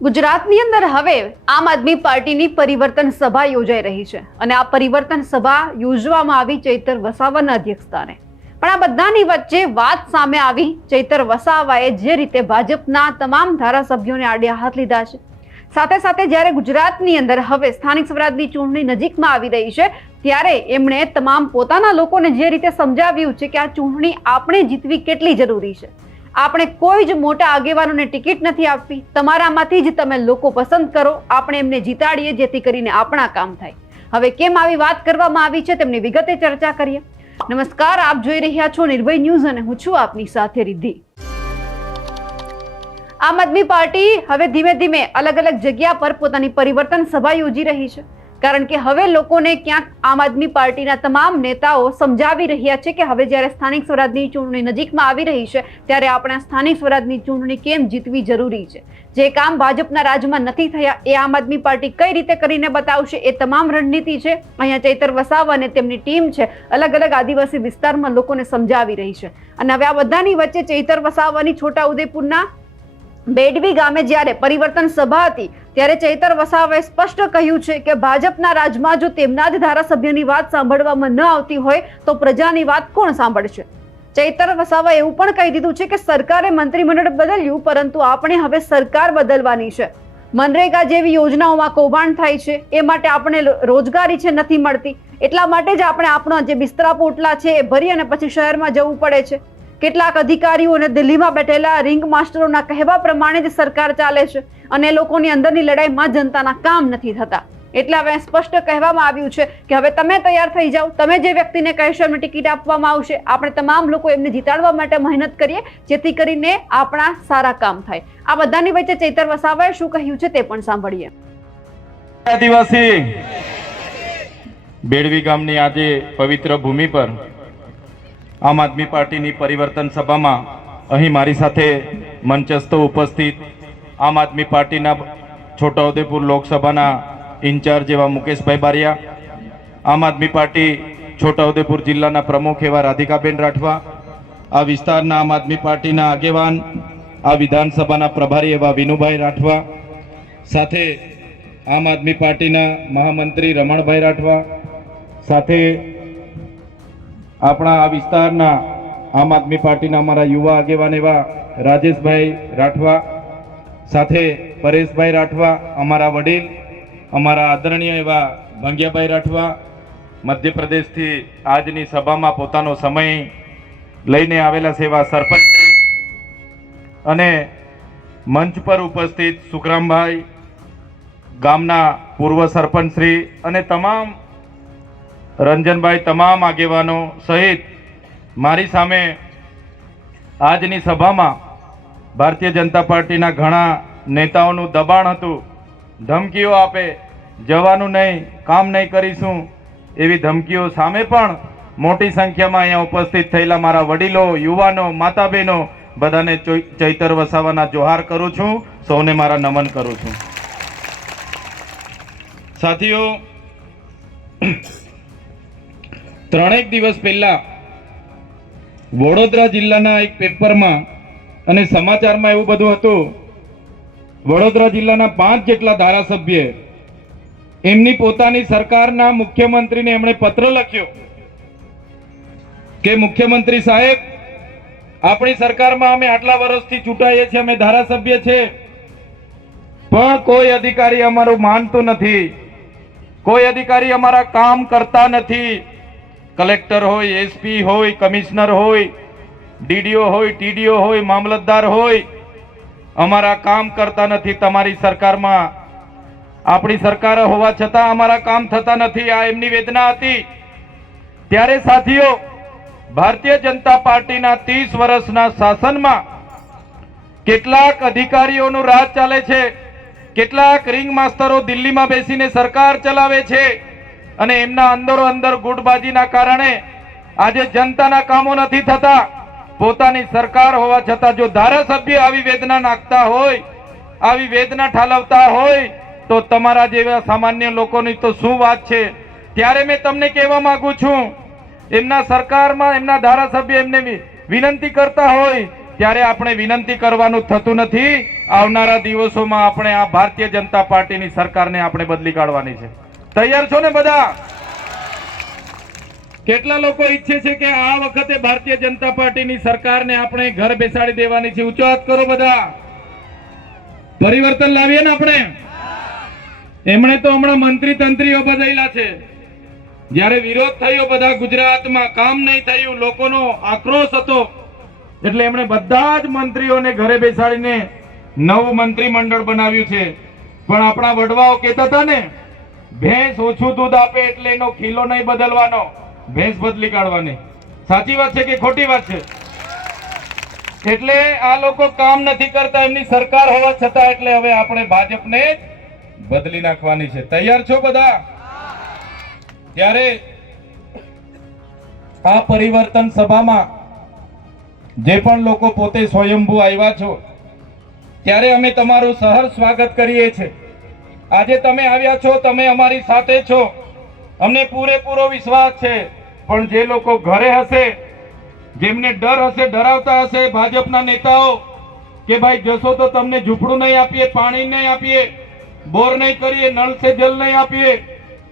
ગુજરાતની અંદર હવે આમ આદમી પાર્ટીની પરિવર્તન સભા યોજાઈ રહી છે અને આ પરિવર્તન સભા યોજવામાં આવી ચૈતર વસાવાના અધ્યક્ષસ્થાને. પણ આ બધાની વચ્ચે વાત સામે આવી ચૈતર વસાવાએ જે રીતે ભાજપના તમામ ધારાસભ્યોને આડે હાથ લીધા છે. સાથે સાથે જ્યારે ગુજરાતની અંદર હવે સ્થાનિક સ્વરાજની ચૂંટણી નજીકમાં આવી રહી છે, ત્યારે એમણે તમામ પોતાના લોકોને જે રીતે સમજાવ્યું છે કે આ ચૂંટણી આપણે જીતવી કેટલી જરૂરી છે. આપણે કોઈ જ મોટા આગેવાનોને ટિકિટ નથી આપવી. તમારામાંથી જ તમે લોકો પસંદ કરો. આપણે એમને જીતાડીએ જેથી કરીને આપણા કામ થાય. હવે કેમ આવી વાત કરવામાં આવી છે તેમની વિગતે ચર્ચા કરીએ. નમસ્કાર, આપ જોઈ રહ્યા છો નિર્ભય ન્યૂઝ અને હું છું આપની સાથે રિદ્ધિ. આમ આદમી પાર્ટી હવે ધીમે ધીમે અલગ અલગ જગ્યા પર પોતાની પરિવર્તન સભા યોજી રહી છે. કારણ કે હવે લોકોને ક્યાંક આમ આદમી પાર્ટીના તમામ નેતાઓ સમજાવી રહ્યા છે કે હવે જ્યારે સ્થાનિક સ્વરાજની ચૂંટણી નજીકમાં આવી રહી છે, ત્યારે આપણે સ્થાનિક સ્વરાજની ચૂંટણી કેમ જીતવી જરૂરી છે? જે કામ ભાજપના રાજમાં નથી થયા, એ આમ આદમી પાર્ટી કઈ રીતે કરીને બતાવશે, એ તમામ રણનીતિ છે. અહીંયા ચૈતર વસાવા અને તેમની ટીમ છે અલગ અલગ આદિવાસી વિસ્તારમાં લોકોને સમજાવી રહી છે. અને હવે આ બધાની વચ્ચે ચૈતર વસાવાની છોટાઉદેપુરના બેડવી ગામે જ્યારે પરિવર્તન સભા હતી ત્યારે ચૈતર વસાવાએ સ્પષ્ટ કહ્યું છે કે ભાજપના રાજમાં જો તેમના જ ધારાસભ્યની વાત સાંભળવામાં ન આવતી હોય તો પ્રજાની વાત કોણ સાંભળશે? ચૈતર વસાવાએ એવું પણ કહી દીધું છે કે સરકારે મંત્રીમંડળ બદલ્યું, પરંતુ આપણે હવે સરકાર બદલવાની છે. મનરેગા જેવી યોજનાઓમાં કૌભાંડ થાય છે, એ માટે આપણે રોજગારી છે નથી મળતી. એટલા માટે જ આપણે આપણો જે બિસ્તરા પોટલા છે એ ભરી અને પછી શહેરમાં જવું પડે છે. કેટલાક અધિકારીઓ અને દિલ્હીમાં બેઠેલા રિંગ માસ્ટરોના કહેવા પ્રમાણે જ સરકાર ચાલે છે અને લોકોની અંદરની લડાઈમાં જનતાના કામ નથી થતા. એટલે હવે સ્પષ્ટ કહેવામાં આવ્યું છે કે હવે તમે તૈયાર થઈ જાઓ, તમે જે વ્યક્તિને કહેશો એમને ટિકિટ આપવામાં આવશે, આપણે તમામ લોકો એમને જીતાડવા માટે મહેનત કરીએ, જેથી કરીને આપણા સારા કામ થાય. આ બધાની વચ્ચે ચૈતર વસાવાએ શું કહ્યું છે તે પણ સાંભળીએ. આદિવાસી બેડવી ગામની આજે પવિત્ર ભૂમિ પર આમ આદમી પાર્ટીની પરિવર્તન સભામાં અહીં મારી સાથે મંચસ્થ ઉપસ્થિત આમ આદમી પાર્ટીના છોટાઉદેપુર લોકસભાના ઇન્ચાર્જ એવા મુકેશભાઈ બારિયા, આમ આદમી પાર્ટી છોટાઉદેપુર જિલ્લાના પ્રમુખ એવા રાધિકાબેન રાઠવા, આ વિસ્તારના આમ આદમી પાર્ટીના આગેવાન, આ વિધાનસભાના પ્રભારી એવા વિનુભાઈ રાઠવા, સાથે આમ આદમી પાર્ટીના મહામંત્રી રમણભાઈ રાઠવા, સાથે આપણા આ વિસ્તારના આમ આદમી પાર્ટીના અમારા યુવા આગેવાન એવા રાજેશભાઈ રાઠવા સાથે પરેશભાઈ રાઠવા, અમારા વડીલ, અમારા આદરણીય એવા ભંગ્યાભાઈ રાઠવા, મધ્યપ્રદેશથી આજની સભામાં પોતાનો સમય લઈને આવેલા સેવા સરપંચ અને મંચ પર ઉપસ્થિત સુખરામભાઈ, ગામના પૂર્વ સરપંચ શ્રી અને તમામ રંજનભાઈ તમામ આગેવાનો સહિત મારી સામે આજની સભામાં ભારતીય જનતા પાર્ટીના ઘણા નેતાઓનું દબાણ હતું. ધમકીઓ આપે, જવાનું નહીં, કામ નહીં કરીશું એવી ધમકીઓ સામે પણ મોટી સંખ્યામાં અહીંયા ઉપસ્થિત થયેલા મારા વડીલો, યુવાનો માતા બહેનો બધાને ચૈતર વસાવાના જોહાર કરું છું. સૌને મારા નમન કરું છું. સાથીઓ ત્રણેક દિવસ પહેલા વડોદરા જિલ્લાના એક પેપરમાં અને સમાચારમાં એવું બધું હતું, વડોદરા જિલ્લાના પાંચ જેટલા ધારાસભ્ય એમની પોતાની સરકારના મુખ્યમંત્રીને એમણે પત્ર લખ્યો કે, મુખ્યમંત્રી સાહેબ, આપણી સરકારમાં અમે આટલા વર્ષથી ચૂંટાઈએ છીએ, અમે ધારાસભ્ય છે, પણ કોઈ અધિકારી અમારું માનતું નથી, કોઈ અધિકારી અમારા કામ કરતા નથી કલેક્ટર હોય એસપી હોય, કમિશનર હોય ડીડીઓ હોય ટીડીઓ હોય, મામલતદાર હોય, અમારા કામ કરતા નથી તમારી સરકારમાં. આપણી સરકાર હોવા છતાં અમારા કામ થતા નથી. આ એમની વેદના હતી. ત્યારે સાથીઓ, ભારતીય જનતા પાર્ટીના ત્રીસ વર્ષના શાસનમાં કેટલાક અધિકારીઓનું રાજ ચાલે છે, કેટલાક રિંગ માસ્તરો દિલ્હીમાં બેસીને સરકાર ચલાવે છે. અને એમના અંદરો અંદર ગુટબાજીના કારણે આજે જનતાના કામો નથી થતા. પોતાની સરકાર હોવા છતાં જો ધારાસભ્ય આવી વેદના નાખતા હોય, આવી વેદના ઠાલવતા હોય, તો તમારા જેવા સામાન્ય લોકોની તો શું વાત છે? ત્યારે મેં તમને કહેવા માંગુ છું, એમના સરકારમાં, એમના ધારાસભ્ય એમને વિનંતી કરતા હોય, ત્યારે આપણે વિનંતી કરવાનું થતું નથી. આવનારા દિવસોમાં આપણે આ ભારતીય જનતા પાર્ટીની સરકારને આપણે બદલી કાઢવાની છે. તૈયાર છો ને બધા? કેટલા લોકો ઈચ્છે છે કે આ વખતે ભારતીય જનતા પાર્ટીની સરકારને આપણે ઘર બેસાડી દેવાની છે? ઊંચો હાથ કરો બધા. પરિવર્તન લાવીએ ને આપણે? એમણે તો હમણાં મંત્રી તંત્રીઓ બદલેલા છે. જ્યારે વિરોધ થયો બધા ગુજરાતમાં, કામ નહીં થયું, લોકોનો આક્રોશ હતો. એટલે એમણે બધા જ મંત્રીઓને ઘરે બેસાડીને નવું મંત્રીમંડળ બનાવ્યું છે. પણ આપણા વડવાઓ કહેતા હતા ને ભેંસ ઓછું દૂધ આપે એટલે એનો ખીલો નહીં બદલવાનો. ભેંસ બદલી કાઢવાની. સાચી વાત છે કે ખોટી વાત છે? એટલે આ લોકો કામ નથી કરતા, એમની સરકાર હોવા છતાં એટલે હવે આપણે ભાજપને બદલી નાખવાની છે. તૈયાર છો બધા? ત્યારે આ પરિવર્તન સભામાં જે પણ લોકો પોતે સ્વયંભૂ આવ્યા છો, ત્યારે અમે તમારું સહર સ્વાગત કરીએ છીએ. આજે તમે આવ્યા છો, તમે અમારી સાથે છો. અમને પૂરેપૂરો વિશ્વાસ છે. પણ જે લોકો ઘરે હશે, જેમને ડર હશે, ડરાવતા હશે ભાજપના નેતાઓ, કે ભાઈ જશો તો તમને ઝૂંપડું નહીં આપીએ, પાણી નહીં આપીએ, બોર નહીં કરીએ, નળ સે જલ નહીં આપીએ,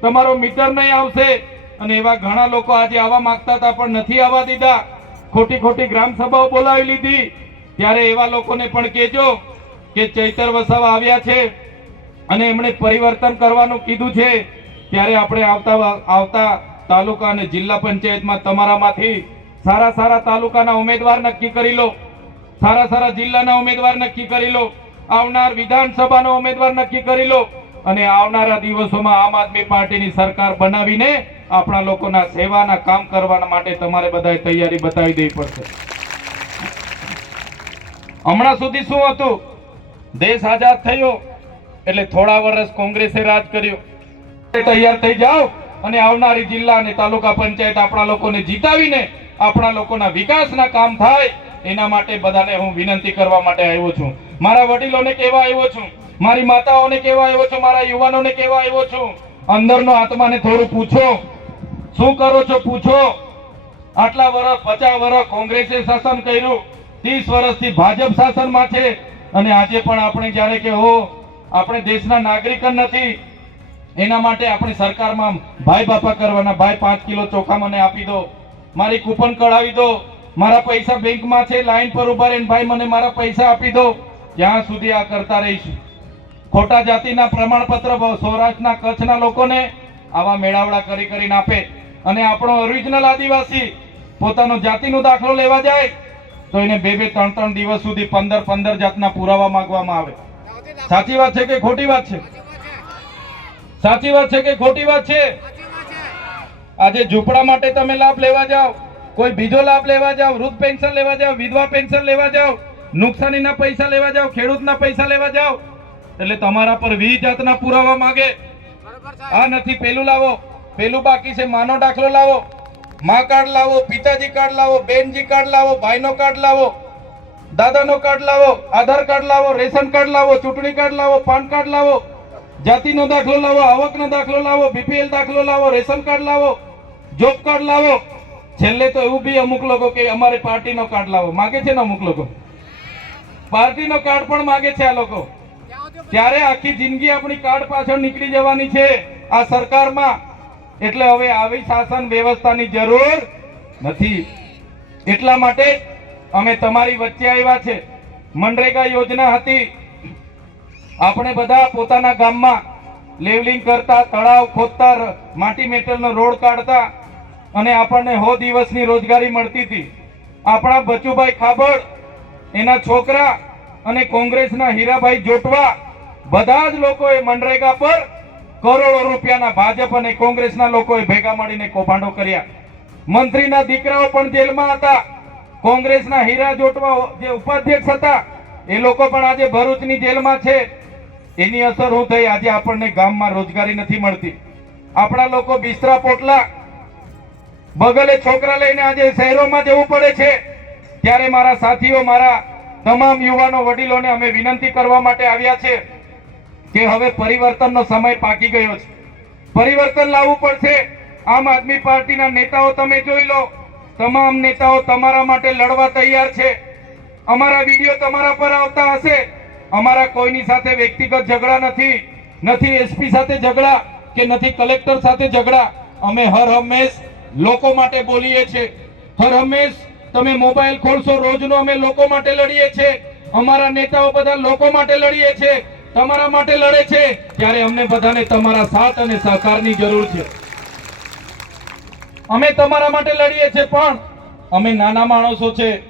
તમારો મીટર નહીં આવશે. અને એવા ઘણા લોકો આજે આવવા માંગતા હતા, પણ નથી આવવા દીધા. ખોટી ખોટી ગ્રામ સભાઓ બોલાવી લીધી. ત્યારે એવા લોકોને પણ કહેજો કે ચૈતર વસાવા આવ્યા છે. અને એમણે પરિવર્તન કરવાનું કીધું છે, ત્યારે આપણે આવતા આવતા તાલુકા અને જિલ્લા પંચાયતમાં તમારામાંથી સારા સારા તાલુકાના ઉમેદવાર નક્કી કરી લો. સારા સારા જિલ્લાના ઉમેદવાર નક્કી કરી લો. આવનાર વિધાનસભાનો ઉમેદવાર નક્કી કરી લો. અને આવનારા દિવસોમાં આમ આદમી પાર્ટીની સરકાર બનાવીને આપણા લોકોના સેવાના કામ કરવા માટે તમારે બધાએ તૈયારી બતાવી દેવી પડશે. હમણાં સુધી શું હતું? દેશ આઝાદ થયો. એટલે થોડા વર્ષ કોંગ્રેસે રાજ કર્યું. તૈયાર થઈ જાઓ અને આવનારી જિલ્લા અને તાલુકા પંચાયત આપણા લોકોને જીતાવીને આપણા લોકોના વિકાસના કામ થાય, એના માટે બધાને હું વિનંતી કરવા માટે આવ્યો છું. મારા વડીલોને કહેવા આવ્યો છું, મારી માતાઓને કહેવા આવ્યો છું, મારા યુવાનોને કહેવા આવ્યો છું. અંદરનો આત્માને થોડું પૂછો. શું કરો છો? પૂછો. આટલા વર્ષ પચાસ વર્ષ કોંગ્રેસે શાસન કર્યું. ત્રીસ વર્ષથી ભાજપ શાસનમાં છે. અને આજે પણ આપણે જ્યારે કે હો આપણે દેશના નાગરિક જ નથી. એના માટે આપણી સરકારમાં ભાઈ બાપા કરવાના, ભાઈ, પાંચ કિલો ચોખા મને આપી દો. મારી કૂપન કઢાવી દો. મારા પૈસા બેંકમાં છે, લાઈન પર ઊભા રહીને ભાઈ મને મારા પૈસા આપી દો. ત્યાં સુધી આ કરતા રહીશું. ખોટા જાતિના પ્રમાણપત્ર સૌરાષ્ટ્રના કચ્છના લોકોને આવા મેળાવડા કરી કરીને આપે. અને આપણો ઓરિજિનલ આદિવાસી પોતાનો જાતિનો દાખલો લેવા જાય, તો એને બે બે, ત્રણ ત્રણ દિવસ સુધી પંદર પંદર જાતના પુરાવા માંગવામાં આવે. સાચી વાત છે કે ખોટી વાત છે? સાચી વાત છે કે ખોટી વાત છે? આજે ઝૂંપડા માટે તમે લાભ લેવા જાઓ, કોઈ બીજો લાભ લેવા જાઓ, વૃદ્ધ પેન્શન લેવા જાઓ, વિધવા પેન્શન લેવા જાઓ, નુકસાનીના પૈસા લેવા જાઓ, ખેડૂતના પૈસા લેવા જાઓ, એટલે તમારા પર વી જાતના પુરાવા માંગે. આ નથી, પેલું લાવો, પેલું બાકી છે, માનો દાખલો લાવો. મા કાર્ડ લાવો, પિતાજી કાર્ડ લાવો, બેનજી કાર્ડ લાવો, ભાઈનો કાર્ડ લાવો દાદાનો કાર્ડ લાવો, આધાર કાર્ડ લાવો, રેશન કાર્ડ લાવો, ચૂંટણી કાર્ડ લાવો, પાન કાર્ડ લાવો, જાતિનો દાખલો લાવો, આવકનો દાખલો લાવો બીપીએલ દાખલો લાવો, રેશન કાર્ડ લાવો, જોબ કાર્ડ લાવો. છેલ્લે તો એવું બી અમુક લોકો કે અમારે પાર્ટીનો કાર્ડ લાવો. માગે છે ને અમુક લોકો? પાર્ટીનો કાર્ડ પણ માગે છે આ લોકો. ત્યારે આખી જિંદગી આપણી કાર્ડ પાછળ નીકળી જવાની છે આ સરકારમાં. એટલે હવે આવી શાસન વ્યવસ્થાની જરૂર નથી. એટલા માટે અમે તમારી વચ્ચે આવ્યા છે. મનરેગા યોજના હતી. આપણે બધા પોતાના ગામમાં લેવલિંગ કરતા, તળાવ ખોદતા માટી મેટલનો રોડ કાઢતા અને આપણને હો દિવસની રોજગારી મળતી હતી. આપણા બચુભાઈ ખાબડ, એના છોકરા અને કોંગ્રેસના હીરાભાઈ જોટવા બધા જ લોકોએ મનરેગા પર કરોડો રૂપિયાના ભાજપ અને કોંગ્રેસના લોકોએ ભેગા મળીને કૌભાંડો કર્યા. મંત્રીના દીકરાઓ પણ જેલમાં હતા. કોંગ્રેસના હીરા જોટવા જે ઉપાધ્યક્ષ હતા, એ લોકો પણ આજે ભરૂચની જેલમાં છે. એની અસર હું થઈ? આજે આપણને ગામમાં રોજગારી નથી મળતી. આપણા લોકો બિસ્તરા પોટલા. બગલે છોકરા લઈને આજે શહેરોમાં જવું પડે છે. ત્યારે મારા સાથીઓ, મારા તમામ યુવાનો વડીલોને અમે વિનંતી કરવા માટે આવ્યા છે કે હવે પરિવર્તનનો સમય પાકી ગયો છે. પરિવર્તન લાવવું પડશે. આમ આદમી પાર્ટીના નેતાઓ તમે જોઈ લો. તમામ નેતાઓ તમારા માટે લડવા તૈયાર છે. અમારા વીડિયો તમારા પર આવતા હશે. અમારા કોઈની સાથે વ્યક્તિગત ઝઘડા નથી. નથી એસપી સાથે ઝઘડા કે નથી કલેક્ટર સાથે ઝઘડા. અમે હર હંમેશ લોકો માટે બોલીએ છીએ. હર હંમેશ તમે મોબાઈલ ખોલશો રોજનો અમે લોકો માટે લડીએ છીએ. અમારા નેતાઓ બધા લોકો માટે લડીએ છીએ. તમારા માટે લડે છે. ત્યારે અમને બધાને તમારા સાથ અને સહકારની જરૂર છે. અમે તમારા માટે લડીએ છીએ, પણ અમે નાના માણસો છે,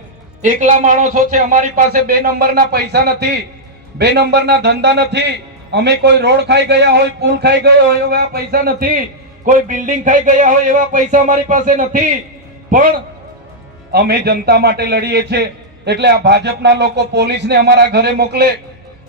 એકલા માણસો છે, અમારી પાસે બે નંબરના પૈસા નથી, બે નંબરના ધંધા નથી, અમે કોઈ રોડ ખાઈ ગયા હોય, પુલ ખાઈ ગયો હોય, એવા પૈસા નથી, કોઈ બિલ્ડિંગ ખાઈ ગયા હોય, એવા પૈસા અમારી પાસે નથી, પણ અમે જનતા માટે લડીએ છીએ, એટલે આ ભાજપના લોકો પોલીસને અમારા ઘરે મોકલે,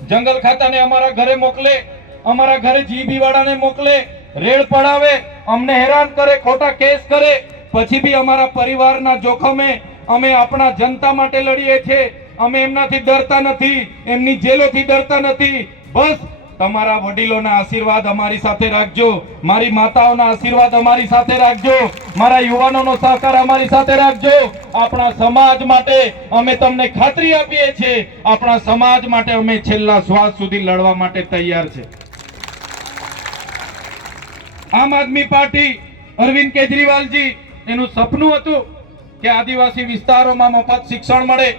જંગલ ખાતાને અમારા ઘરે મોકલે, અમારા ઘરે જીબી વાળાને મોકલે, રેડ પડાવે અમને હેરાન કરે, ખોટા કેસ કરે, પછી બી અમારા પરિવારના જોખમે અમે આપણા જનતા માટે લડીએ છીએ. અમે એમનાથી ડરતા નથી, એમની જેલોથી ડરતા નથી. બસ, તમારા વડીલોના આશીર્વાદ અમારી સાથે રાખજો. મારી માતાઓના આશીર્વાદ અમારી સાથે રાખજો. મારા યુવાનોનો સહકાર અમારી સાથે રાખજો. આપણા સમાજ માટે અમે તમને ખાતરી આપીએ છીએ. આપણા સમાજ માટે અમે છેલ્લા શ્વાસ સુધી લડવા માટે તૈયાર છે. આમ આદમી પાર્ટી અરવિંદ કેજરીવાલજી, એનું સપનું હતું કે આદિવાસી વિસ્તારોમાં મફત શિક્ષણ મળે,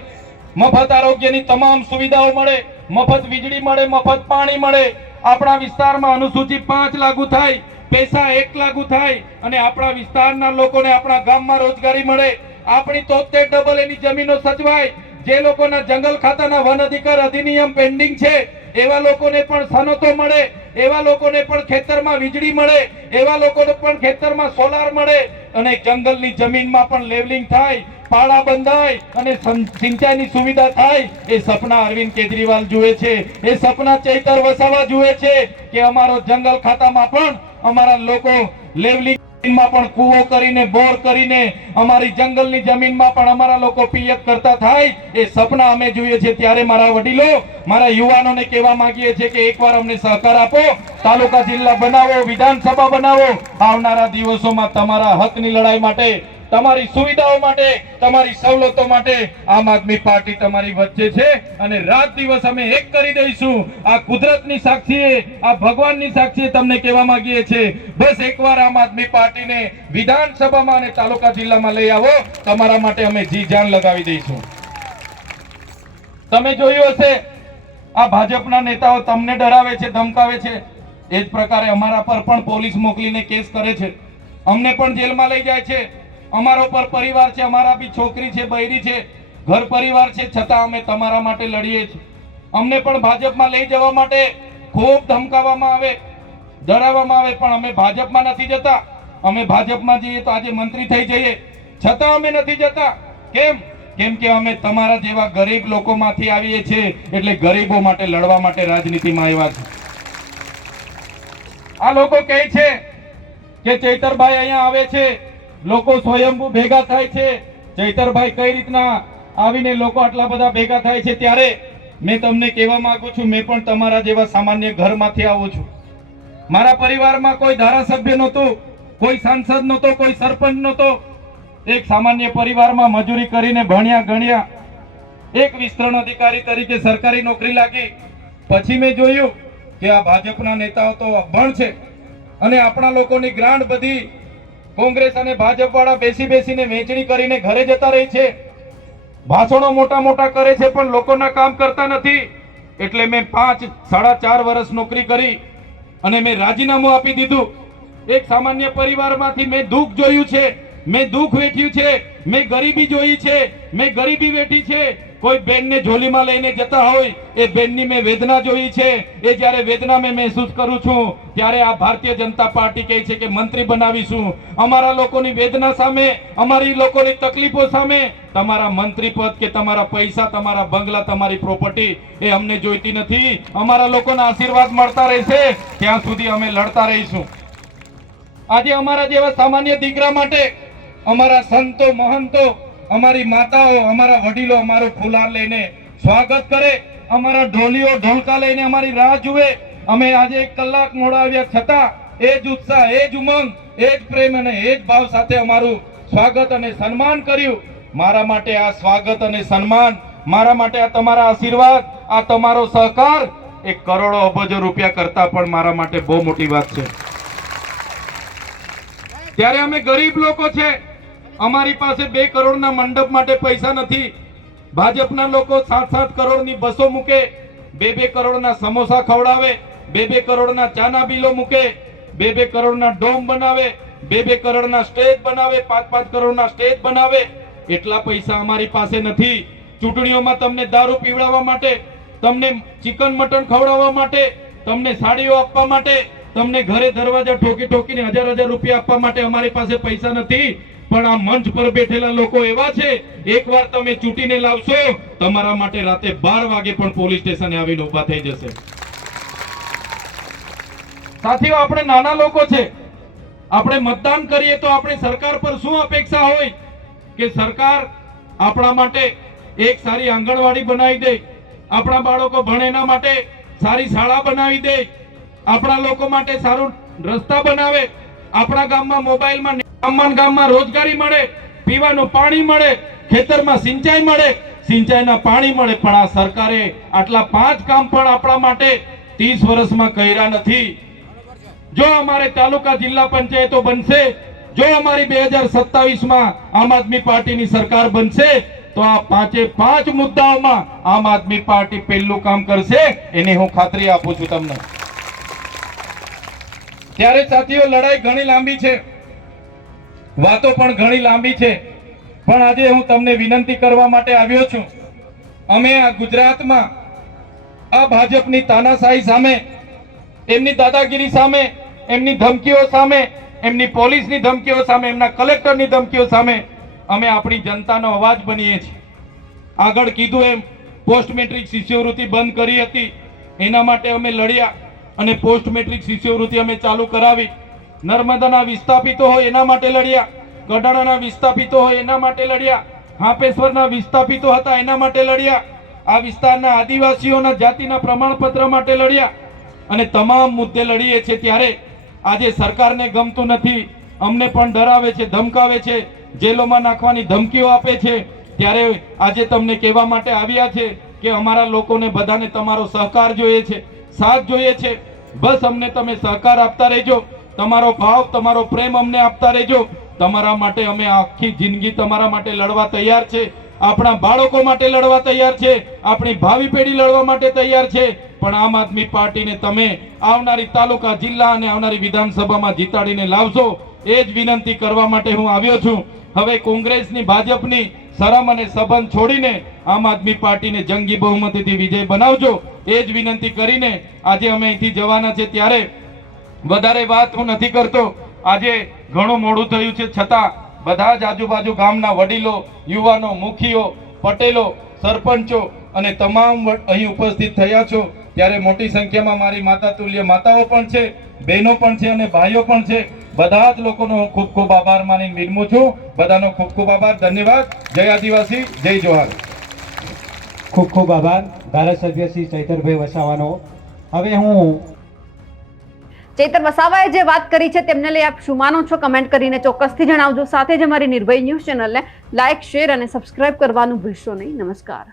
મફત આરોગ્યની તમામ સુવિધાઓ મળે, મફત વીજળી મળે, મફત પાણી મળે. આપણા વિસ્તારમાં અનુસૂચિત પાંચ લાગુ થાય, પૈસા એક લાગુ થાય અને આપણા વિસ્તારના લોકોને આપણા ગામમાં રોજગારી મળે. આપણી તોતેર ડબલ એની જમીનો સચવાય. જે લોકોના જંગલ ખાતાના વન અધિકાર અધિનિયમ પેન્ડિંગ છે, એવા લોકોને પણ સનતો મળે. એવા લોકોને પણ ખેતરમાં વીજળી મળે, એવા લોકોને પણ ખેતરમાં સોલાર મળે અને જંગલની જમીનમાં પણ લેવલિંગ થાય, પાળા બંધાય અને સિંચાઈની સુવિધા થાય, એ સપના અરવિંદ કેજરીવાલ જુએ છે. એ સપના ચૈતર વસાવા જુએ છે કે અમારો જંગલ ખાતામાં પણ અમારા લોકો લેવલિંગ માં પણ કૂવો કરીને, બોર કરીને અમારી જંગલની જમીનમાં પણ અમારા લોકો પિયત કરતા થાય, એ સપના અમે જોઈએ છે ત્યારે મારા વડીલો, મારા યુવાનોને કહેવા માંગીએ છીએ કે એકવાર અમને સહકાર આપો, તાલુકા જિલ્લા બનાવો, વિધાનસભા બનાવો. આવનારા દિવસોમાં તમારા હકની લડાઈ માટે તમારી સુવિધાઓ માટે, તમારી સવલતો માટે આમ આદમી પાર્ટી તમારી વચ્ચે છે અને રાત દિવસ અમે એક કરી દઈશું. આ કુદરતની સાક્ષીએ, આ ભગવાનની સાક્ષીએ તમને કહેવા માંગીએ છીએ, બસ એકવાર આમ આદમી પાર્ટીને વિધાનસભામાં અને તાલુકા જિલ્લામાં લઈ આવો. તમારા માટે અમે જી જાન લગાવી દઈશું. તમે જોયું હશે, આ ભાજપના નેતાઓ તમને ડરાવે છે, ધમકાવે છે. એ જ પ્રકારે અમારા પર પણ પોલીસ મોકલીને કેસ કરે છે. અમને પણ જેલમાં લઈ જાય છે. અમારો પર પરિવાર છે, અમારા બી છોકરી છે, બૈરી છે, ઘર પરિવાર છે, છતાં અમે તમારા માટે લડીએ છીએ. અમને પણ ભાજપમાં લઈ જવા માટે ખૂબ ધમકાવવામાં આવે, ડરાવવામાં આવે, પણ અમે ભાજપમાં નથી જતા. અમે ભાજપમાં જઈએ તો આજે મંત્રી થઈ જઈએ. છતાં અમે નથી જતા. કેમ? કેમ કે અમે તમારા જેવા ગરીબ લોકોમાંથી આવીએ છીએ, એટલે ગરીબો માટે લડવા માટે રાજનીતિમાં આવ્યા છે. આ લોકો કહે છે કે ચૈતરભાઈ અહીંયા આવે છે. લોકો સ્વયંભૂ ભેગા થાય છે. ચૈતરભાઈ કઈ રીતના આવીને લોકો આટલા બધા ભેગા થાય છે ત્યારે મેં તમને કહેવા માંગુ છું, મેં પણ તમારા જેવા સામાન્ય ઘરમાંથી આવું છું. મારા પરિવારમાં કોઈ ધારાસભ્ય નહોતું, કોઈ સાંસદ નહોતો, કોઈ સરપંચ નહોતો. એક સામાન્ય પરિવારમાં મજૂરી કરીને ભણ્યા, ગણ્યા. એક વિસ્તરણ અધિકારી તરીકે સરકારી નોકરી લાગી. પછી મેં જોયું કે આ ભાજપના નેતાઓ તો અભણ છે અને આપણા લોકોની ગ્રાન્ટ બધી કોંગ્રેસ અને ભાજપ વાળા બેસી બેસીને વેચણી કરીને ઘરે જતા રહી છે. ભાષણો મોટા મોટા કરે છે, પણ લોકોના કામ કરતા નથી. એટલે મેં પાંચ, સાડા ચાર વર્ષ નોકરી કરી અને મેં રાજીનામું આપી દીધું. એક સામાન્ય પરિવારમાંથી મેં દુઃખ જોયું છે. મેં દુઃખ વેઠ્યું છે. મેં ગરીબી જોઈ છે. મેં ગરીબી વેઠી છે. કોઈ બેનને ઝોલીમાં લઈને જતા હોય, એ બેનની મેં વેદના જોઈ છે. એ જ્યારે વેદના મેં મહેસૂસ કરું છું, ત્યારે આ ભારતીય જનતા પાર્ટી કહે છે કે મંત્રી બનાવીશું. અમારા લોકોની વેદના સામે, અમારી લોકોની તકલીફો સામે, તમારા મંત્રી પદ કે તમારા પૈસા, તમારા બંગલા, તમારી પ્રોપર્ટી એ અમને જોઈતી નથી. અમારા લોકોના આશીર્વાદ મળતા રહેશે. ત્યાં સુધી અમે લડતા રહીશું. આજે અમારા જેવા સામાન્ય દીકરા માટે અમારા સંતો, મહંતો અમારી માતાઓ, અમારા વડીલો અમારું ફુલાર લઈને સ્વાગત કરે, અમારા ઢોલીઓ ઢોલકા લઈને અમારી રાહ જુએ. અમે આજે એક કલાક મોડા આવ્યા છતાં એ જ ઉત્સાહ, એ જ ઉમંગ, એ જ પ્રેમ અને એ જ ભાવ સાથે અમારું સ્વાગત અને સન્માન કર્યું. મારા માટે આ સ્વાગત અને સન્માન, મારા માટે આ તમારા આશીર્વાદ, આ તમારો સહકાર એ કરોડો અબજો રૂપિયા કરતા પણ મારા માટે બહુ મોટી વાત છે. ત્યારે અમે ગરીબ લોકો છે. અમારી પાસે બે કરોડના મંડપ માટે પૈસા નથી. ભાજપના લોકો સાત સાત કરોડની બસો મૂકે, બે બે કરોડના સમોસા ખવડાવે, બે બે કરોડના ચાના બિલો મૂકે, બે બે કરોડના ડોમ બનાવે, બે બે કરોડના સ્ટેજ બનાવે પાંચ પાંચ કરોડના સ્ટેજ બનાવે. એટલા પૈસા અમારી પાસે નથી. ચૂંટણીઓમાં તમને દારૂ પીવડાવવા માટે, તમને ચિકન મટન ખવડાવવા માટે, તમને સાડીઓ આપવા માટે, તમને ઘરે દરવાજા ઠોકી ઠોકીને હજાર હજાર રૂપિયા આપવા માટે અમારી પાસે પૈસા નથી. પણ આ મંચ પર બેઠેલા લોકો એવા છે, એકવાર તમે ચૂંટીને લાવશો, તમારા માટે રાતે બાર વાગે પણ પોલીસ સ્ટેશને આવીને ઊભા થઈ જશે. સાથીઓ, આપણે નાના લોકો છે. આપણે મતદાન કરીએ તો આપણે સરકાર પર શું અપેક્ષા હોય? કે સરકાર આપણા માટે એક સારી આંગણવાડી બનાવી દે, આપણા બાળકો ભણે એના માટે સારી શાળા બનાવી દે, આપણા લોકો માટે સારું રસ્તા બનાવે, આપણા ગામમાં મોબાઈલમાં ગામમાં ગામમાં રોજગારી મળે, પીવાનું પાણી મળે, ખેતરમાં સિંચાઈ મળે, સિંચાઈના પાણી મળે, પણ આ સરકારે આટલા પાંચ કામ પણ આપણા માટે ત્રીસ વર્ષમાં કર્યા નથી. જો અમારે તાલુકા જિલ્લા પંચાયતો બનશે, જો અમારી બે હજાર સત્તાવીસમાં આમ આદમી પાર્ટીની સરકાર બનશે, તો આ પાંચે પાંચ મુદ્દાઓમાં આમ આદમી પાર્ટી પહેલું કામ કરશે, એની હું ખાતરી આપું છું તમને. ત્યારે સાથીઓ, લડાઈ ઘણી લાંબી છે. વાતો પણ ઘણી લાંબી છે. પણ આજે હું તમને વિનંતી કરવા માટે આવ્યો છું. અમે આ ગુજરાતમાં આ ભાજપની તાનાશાહી સામે, એમની દાદાગીરી સામે, એમની ધમકીઓ સામે, એમની પોલીસની ધમકીઓ સામે, એમના કલેક્ટરની ધમકીઓ સામે અમે આપણી જનતાનો અવાજ બનીએ છીએ. આગળ કીધું એમ, પોસ્ટ મેટ્રિક શિષ્યવૃત્તિ બંધ કરી હતી. એના માટે અમે લડ્યા અને પોસ્ટ મેટ્રિક શિષ્યવૃત્તિ અમે ચાલુ કરાવી. નર્મદાના વિસ્થાપિતો હોય એના માટે લડ્યા. કડાણાના વિસ્થાપિતો હોય એના માટે લડ્યા. હાંપેશ્વરના વિસ્થાપિતો હતા એના માટે લડ્યા. આ વિસ્તારના આદિવાસીઓના જાતિના પ્રમાણપત્ર માટે લડ્યા. અને તમામ મુદ્દે લડીએ છીએ ત્યારે આજે સરકારને ગમતું નથી. અમને પણ ડરાવે છે, ધમકાવે છે, જેલોમાં નાખવાની ધમકીઓ આપે છે. ત્યારે આજે તમને કહેવા માટે આવ્યા છે કે અમારા લોકોને બધાને તમારો સહકાર જોઈએ છે, સાથ જોઈએ છે. બસ અમને તમે સહકાર આપતા રહેજો. તમારો ભાવ, તમારો પ્રેમ અમને આપતા રહેજો. તમારા માટે અમે આખી જિંદગી તમારા માટે લડવા તૈયાર છે. આપણા બાળકો માટે લડવા તૈયાર છે. આપણી ભાવિ પેઢી લડવા માટે તૈયાર છે. પણ આમ આદમી પાર્ટીને તમે આવનારી તાલુકા, જિલ્લા અને આવનારી વિધાનસભામાં જીતાડીને લાવશો, એ જ વિનંતી કરવા માટે હું આવ્યો છું. હવે કોંગ્રેસની, ભાજપની શરમ અને સંબંધ છોડીને આમ આદમી પાર્ટીને જંગી બહુમતીથી વિજય બનાવજો. એ જ વિનંતી કરીને આજે અમે અહીંથી જવાના છે. ત્યારે વધારે વાત હું નથી કરતો. આજે ઘણું મોડું થયું છે. છતાં બધા જ આજુબાજુ ગામના વડીલો, યુવાનો, મુખીઓ, પટેલો, સરપંચો અને તમામ અહીં ઉપસ્થિત થયા છો. ત્યારે મોટી સંખ્યામાં મારી માતા તુલ્ય માતાઓ પણ છે, બહેનો પણ છે અને ભાઈઓ પણ છે. બધા જ લોકોનો હું ખૂબ ખૂબ આભાર માની વિનમું છું. બધાનો ખૂબ ખૂબ આભાર. ધન્યવાદ. જય આદિવાસી. જય જોહાર. ખૂબ ખૂબ આભાર. ધારાસભ્ય શ્રી ચૈતરભાઈ વસાવાનો. હવે હું ચૈતર વસાવાએ જે વાત કરી છે તેમને લઈ આપ શું માનો છો? કમેન્ટ કરીને ચોક્કસથી જણાવજો. સાથે જ અમારી નિર્ભય ન્યૂઝ ચેનલને લાઇક શેર અને સબસ્ક્રાઇબ કરવાનું ભૂલશો નહીં. નમસ્કાર.